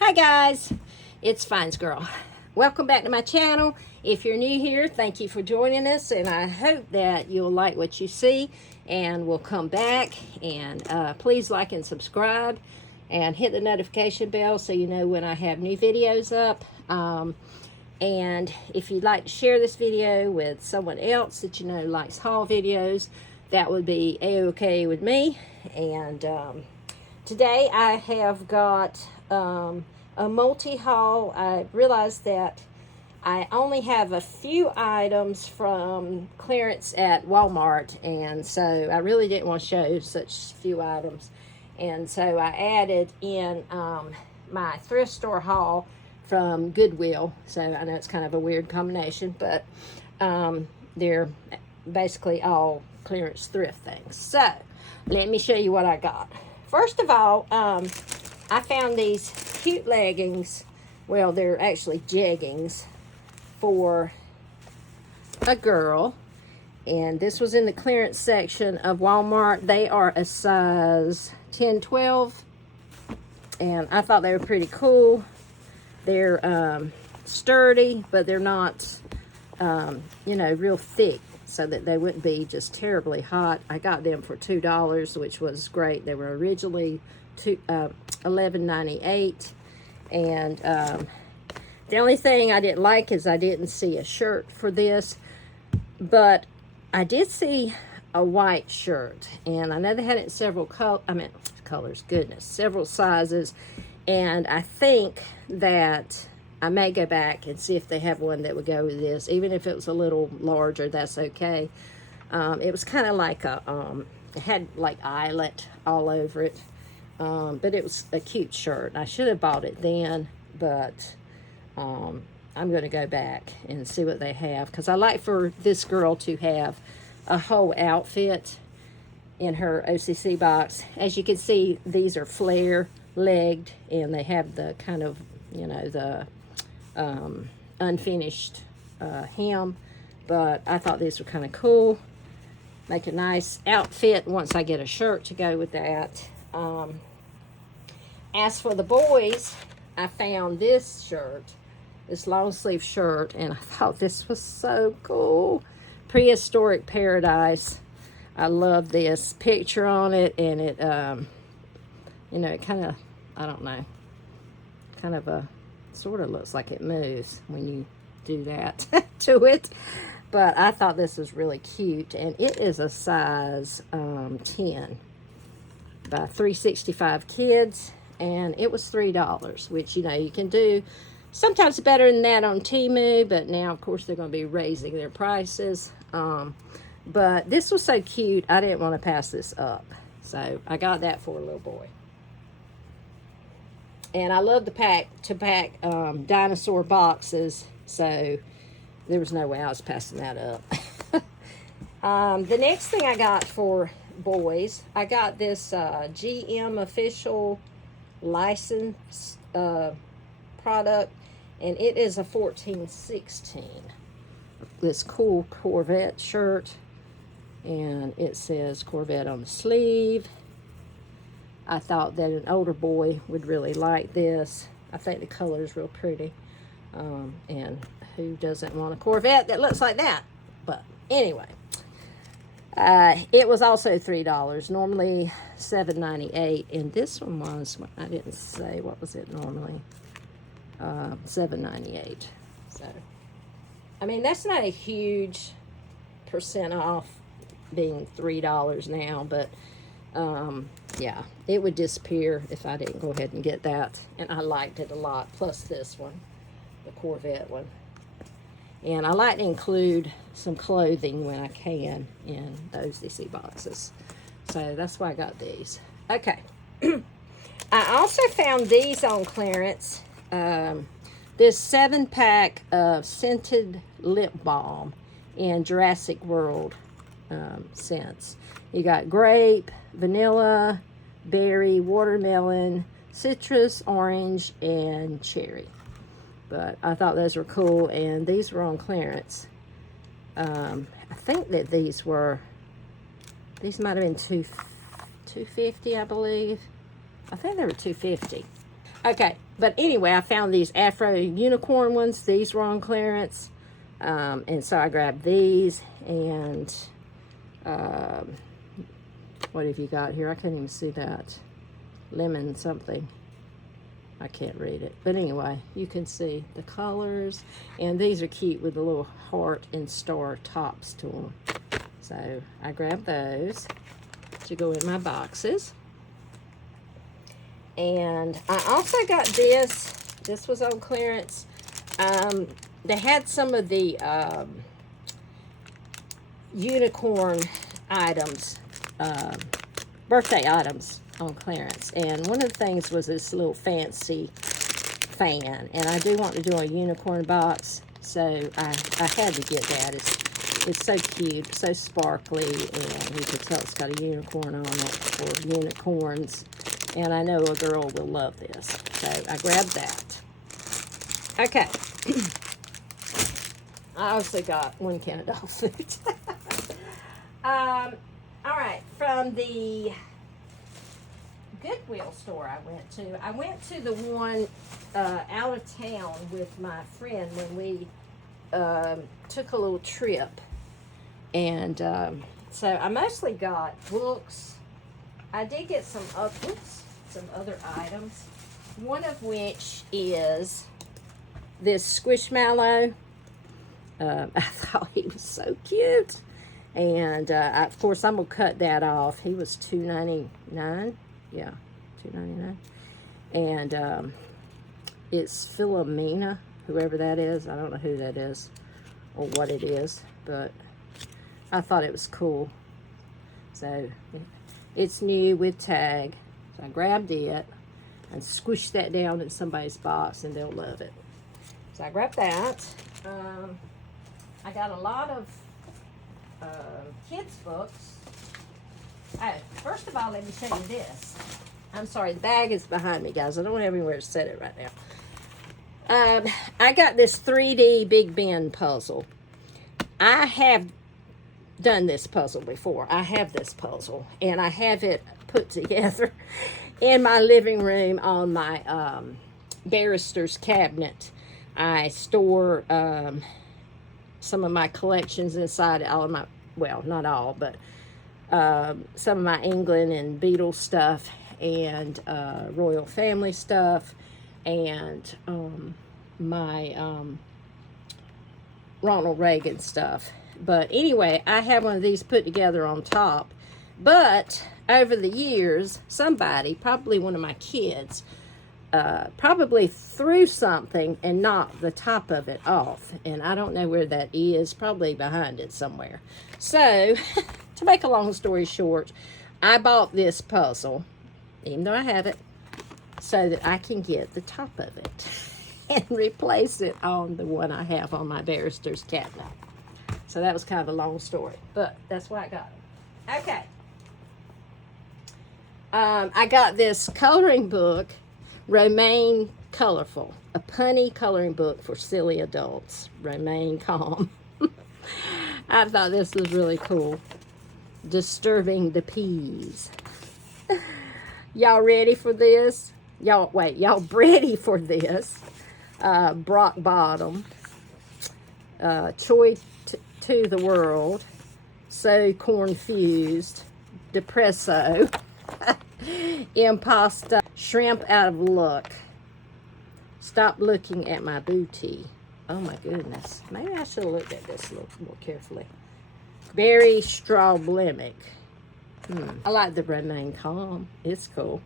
Hi guys, it's Fines Girl. Welcome back to my channel. If you're new here, thank you for joining us, and I hope that you'll like what you see and will come back. And please like and subscribe and hit the notification bell so you know when I have new videos up. And if you'd like to share this video with someone else that you know likes haul videos, that would be a-okay with me. And today I have got a multi-haul. I realized that I only have a few items from clearance at Walmart, and so I really didn't want to show such few items. And so I added in my thrift store haul from Goodwill. So I know it's kind of a weird combination, but they're basically all clearance thrift things. So let me show you what I got. First of all, I found these cute leggings. Well, they're actually jeggings for a girl. And this was in the clearance section of Walmart. They are a size 10, 12. And I thought they were pretty cool. They're sturdy, but they're not, you know, real thick, so that they wouldn't be just terribly hot. I got them for $2, which was great. They were originally $11.98, and the only thing I didn't like is I didn't see a shirt for this, but I did see a white shirt, and I know they had it in several colors, goodness, several sizes, and I think that I may go back and see if they have one that would go with this. Even if it was a little larger, that's okay. It was kind of like a, it had like eyelet all over it. But it was a cute shirt. I should have bought it then, but I'm going to go back and see what they have. Because I like for this girl to have a whole outfit in her OCC box. As you can see, these are flare-legged, and they have the kind of, you know, the unfinished hem, but I thought these were kind of cool. Make a nice outfit once I get a shirt to go with that. As for the boys, I found this shirt, this long sleeve shirt, and I thought this was so cool. Prehistoric Paradise. I love this picture on it, and it you know, it kind of, I don't know, kind of a sort of looks like it moves when you do that to it. But I thought this was really cute, and it is a size 10 by 365 kids, and it was $3, which, you know, you can do sometimes better than that on Temu, but now of course they're going to be raising their prices. But this was so cute, I didn't want to pass this up, so I got that for a little boy. And I love to pack dinosaur boxes, so there was no way I was passing that up. The next thing I got for boys, I got this GM official license product, and it is a 14-16. This cool Corvette shirt, and it says Corvette on the sleeve. I thought that an older boy would really like this. I think the color is real pretty. And who doesn't want a Corvette that looks like that? But anyway, it was also $3. Normally $7.98. And this one was, I didn't say, what was it normally? $7.98. So, I mean, that's not a huge percent off being $3 now, but yeah, it would disappear if I didn't go ahead and get that. And I liked it a lot, plus this one, the Corvette one. And I like to include some clothing when I can in those DC boxes. So that's why I got these. Okay. I also found these on clearance. This 7-pack of scented lip balm in Jurassic World scents. You got grape, vanilla, berry, watermelon, citrus, orange, and cherry. But I thought those were cool, and these were on clearance. I think that these might have been $2.50, I believe. I think they were $2.50. Okay, but anyway, I found these Afro unicorn ones. These were on clearance. And so I grabbed these. And what have you got here? I can't even see that. Lemon something. I can't read it. But anyway, you can see the colors. And these are cute with the little heart and star tops to them. So I grabbed those to go in my boxes. And I also got this. This was on clearance. They had some of the unicorn items, birthday items on clearance. And one of the things was this little fancy fan. And I do want to do a unicorn box, so I had to get that. It's so cute, so sparkly, and you can tell it's got a unicorn on it, or unicorns. And I know a girl will love this. So I grabbed that. Okay. I also got one can of dog food. All right. From the Goodwill store I went to the one out of town with my friend when we took a little trip. And so I mostly got books. I did get some other items, one of which is this Squishmallow. I thought he was so cute, and of course I'm gonna cut that off. He was $2.99, yeah, $2.99, and it's Philomena, whoever that is. I don't know who that is or what it is, but I thought it was cool. So it's new with tag. So I grabbed it and squished that down in somebody's box, and they'll love it. So I grabbed that. I got a lot of kids' books. Oh, first of all, let me tell you this. I'm sorry, the bag is behind me, guys. I don't have anywhere to set it right now. I got this 3D Big Ben puzzle. I have done this puzzle before. I have this puzzle, and I have it put together in my living room on my barrister's cabinet. I store some of my collections inside, all of my, well, not all, but some of my England and Beatles stuff, and royal family stuff, and my Ronald Reagan stuff. But anyway, I have one of these put together on top. But over the years, somebody, probably one of my kids, probably threw something and knocked the top of it off. And I don't know where that is, probably behind it somewhere. So, to make a long story short, I bought this puzzle, even though I have it, so that I can get the top of it and replace it on the one I have on my barrister's cabinet. So that was kind of a long story, but that's why I got it. Okay. I got this coloring book, Romaine Colorful, a punny coloring book for silly adults. Romaine Calm. I thought this was really cool. Disturbing the Peas. Y'all ready for this? Y'all ready for this? Brock Bottom. Joy to the World. So Confused. Depresso. Impasta. Shrimp Out of Luck. Stop Looking at My Booty. Oh my goodness. Maybe I should have looked at this a little more carefully. Berry Strawblemic. I like the Romaine Calm. It's cool.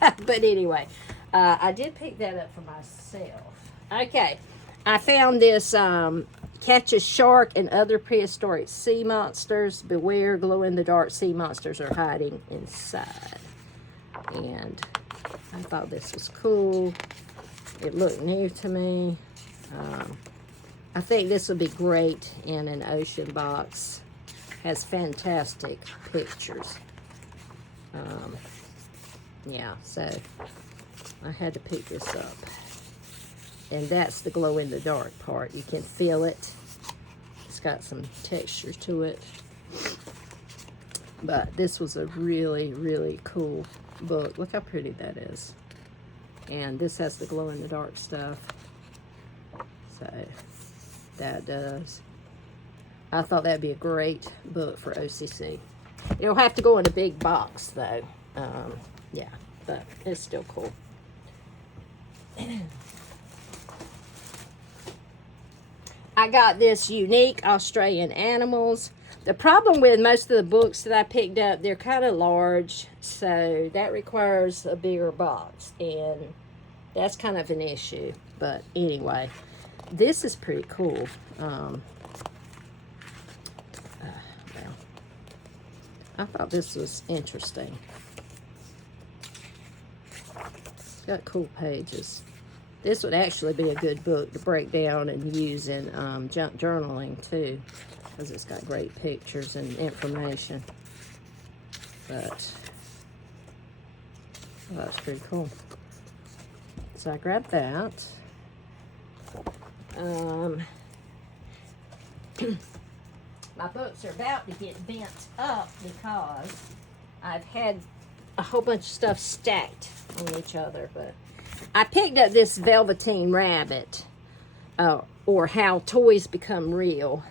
But anyway, I did pick that up for myself. Okay. I found this Catch a Shark and Other Prehistoric Sea Monsters. Beware, glow-in-the-dark sea monsters are hiding inside. And I thought this was cool. It looked new to me. I think this would be great in an ocean box. Has fantastic pictures. Yeah, so I had to pick this up. And that's the glow-in-the-dark part. You can feel it. It's got some texture to it. But this was a really, really cool book. Look how pretty that is. And this has the glow-in-the-dark stuff. So, that does. I thought that'd be a great book for OCC. It'll have to go in a big box, though. Yeah, but it's still cool. I got this Unique Australian Animals. The problem with most of the books that I picked up, they're kind of large, so that requires a bigger box, and that's kind of an issue. But anyway, this is pretty cool. Well, I thought this was interesting. It's got cool pages. This would actually be a good book to break down and use in junk journaling too, because it's got great pictures and information. But oh, that's pretty cool. So I grabbed that. My books are about to get bent up because I've had a whole bunch of stuff stacked on each other. But I picked up this Velveteen Rabbit, or How Toys Become Real,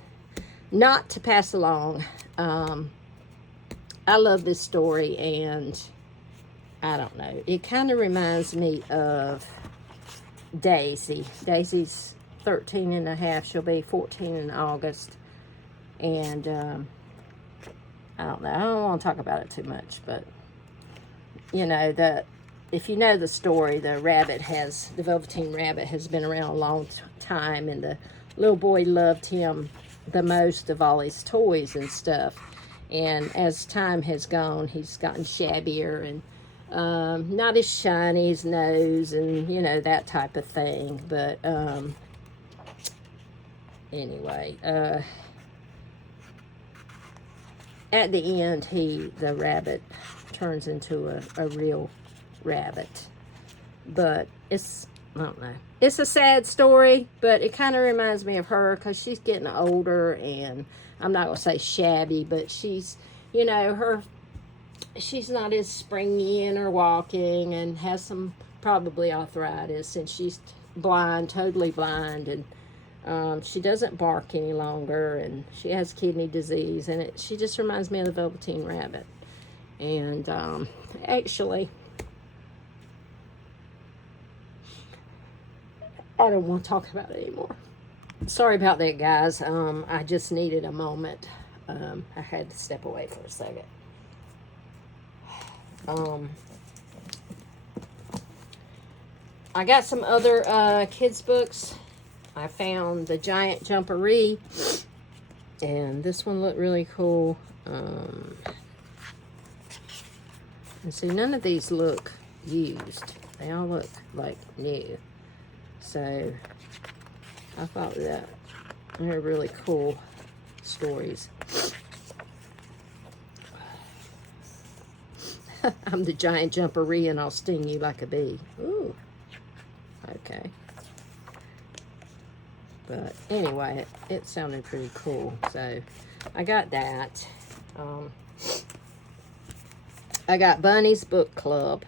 not to pass along. I love this story, and I don't know. It kind of reminds me of Daisy. Daisy's 13 and a half. She'll be 14 in August. And I don't know. I don't want to talk about it too much, but you know that if you know the story, the Velveteen Rabbit has been around a long time, and the little boy loved him the most of all his toys and stuff. And as time has gone, he's gotten shabbier and not as shiny, his nose, and you know, that type of thing. But anyway, at the end, the rabbit turns into a real rabbit. But it's, I don't know. It's a sad story, but it kind of reminds me of her because she's getting older, and I'm not going to say shabby, but she's, you know, she's not as springy in her walking, and has some probably arthritis, and she's blind, totally blind, and she doesn't bark any longer, and she has kidney disease, and she just reminds me of the Velveteen Rabbit. And actually, I don't want to talk about it anymore. Sorry about that, guys. I just needed a moment. I had to step away for a second. I got some other kids' books. I found the Giant Jumperee, and this one looked really cool. And see, none of these look used. They all look like new. So I thought that they were really cool stories. I'm the Giant Jumperee, and I'll sting you like a bee. Ooh. Okay. But anyway, it sounded pretty cool. So I got that. I got Bunny's Book Club.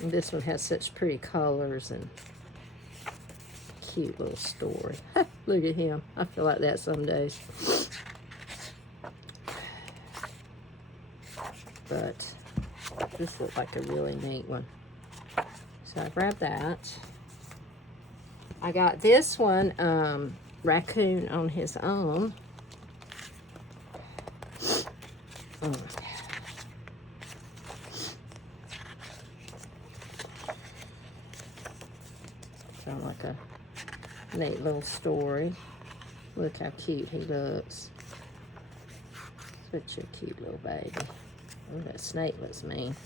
And this one has such pretty colors and cute little story. Look at him. I feel like that some days. But this looked like a really neat one. So I grabbed that. I got this one, Raccoon on His Own. Sound like a neat little story. Look how cute he looks. Such a cute little baby. Oh, that snake looks mean.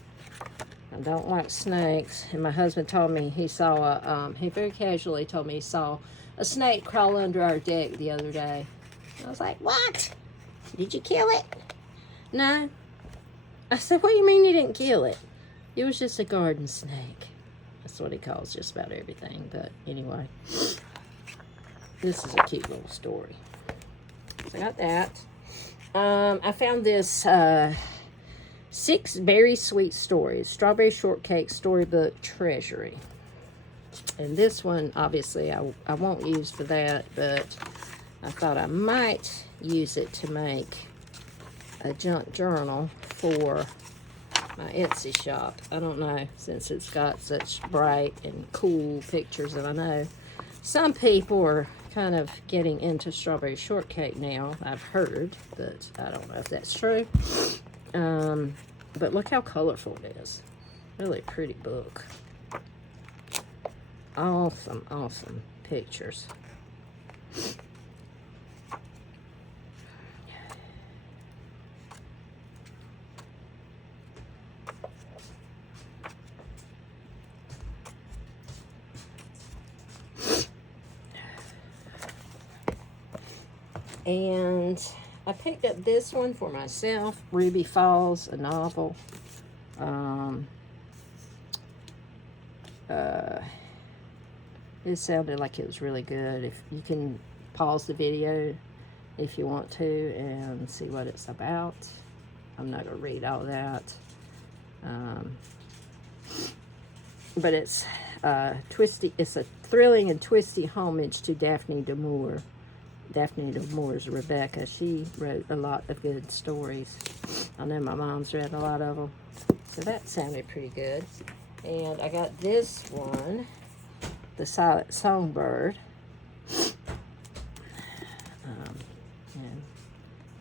I don't like snakes. And my husband told me he saw he very casually told me he saw a snake crawl under our deck the other day. I was like, what? Did you kill it? No. I said, what do you mean you didn't kill it? It was just a garden snake. That's what he calls just about everything. But anyway, this is a cute little story. So I got that. I found this 6 Very Sweet Stories, Strawberry Shortcake Storybook Treasury. And this one, obviously, I won't use for that, but I thought I might use it to make a junk journal for my Etsy shop. I don't know, since it's got such bright and cool pictures, and I know some people are kind of getting into strawberry shortcake now, I've heard, but I don't know if that's true. But look how colorful it is. Really pretty book. Awesome, awesome pictures. And I picked up this one for myself, Ruby Falls, a novel. It sounded like it was really good. If you can pause the video if you want to and see what it's about. I'm not going to read all that. But it's twisty. It's a thrilling and twisty homage to Daphne du Maurier. Daphne du Maurier's Rebecca. She wrote a lot of good stories. I know my mom's read a lot of them. So that sounded pretty good. And I got this one, The Silent Songbird. And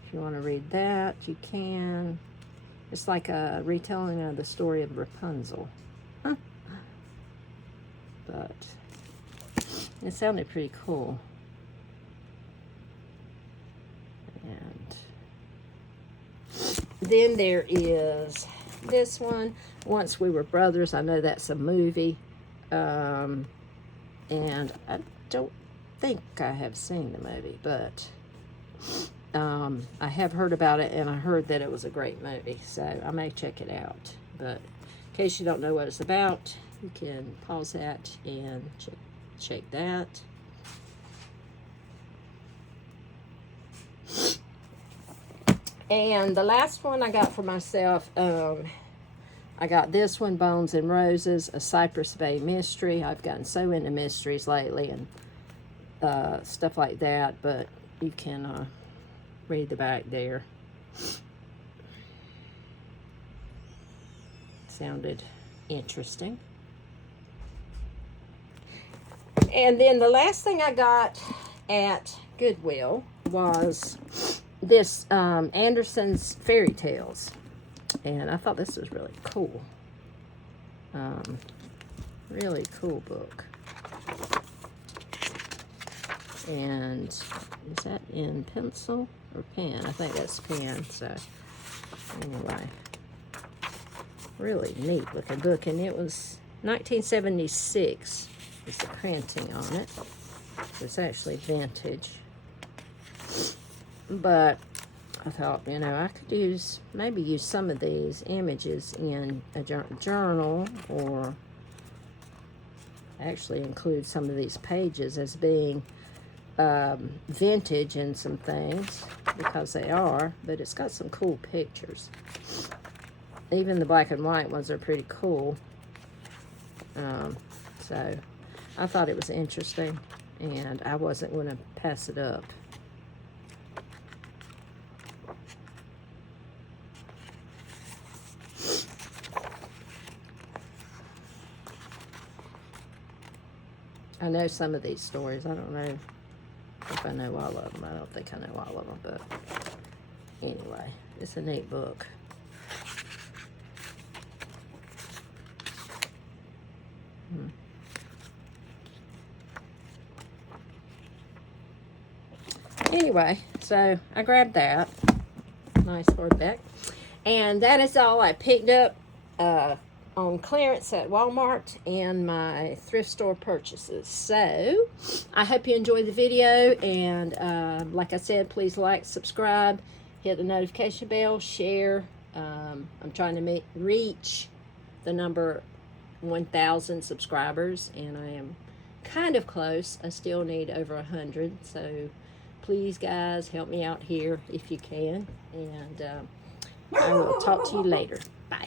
if you want to read that, you can. It's like a retelling of the story of Rapunzel. Huh. But it sounded pretty cool. And then there is this one, Once We Were Brothers. I know that's a movie. And I don't think I have seen the movie, but I have heard about it, and I heard that it was a great movie, so I may check it out. But in case you don't know what it's about, you can pause that and check that. And the last one I got for myself, I got this one, Bones and Roses, a Cypress Bay mystery. I've gotten so into mysteries lately and stuff like that, but you can read the back there. Sounded interesting. And then the last thing I got at Goodwill was this Anderson's Fairy Tales. And I thought this was really cool. Really cool book. And is that in pencil or pen? I think that's pen. So anyway, really neat looking book. And it was 1976 is the printing on it. It's actually vintage. But I thought, you know, I could maybe use some of these images in a journal, or actually include some of these pages as being vintage in some things, because they are, but it's got some cool pictures. Even the black and white ones are pretty cool. So I thought it was interesting, and I wasn't going to pass it up. I know some of these stories. I don't know if I know all of them. I don't think I know all of them, but anyway, it's a neat book. Anyway, so I grabbed that. Nice hardback. And that is all I picked up on clearance at Walmart and my thrift store purchases. So I hope you enjoyed the video, and like I said, please like, subscribe, hit the notification bell, share. I'm trying to reach the number 1,000 subscribers, and I am kind of close. I still need over 100, so please, guys, help me out here if you can. And I will talk to you later. Bye.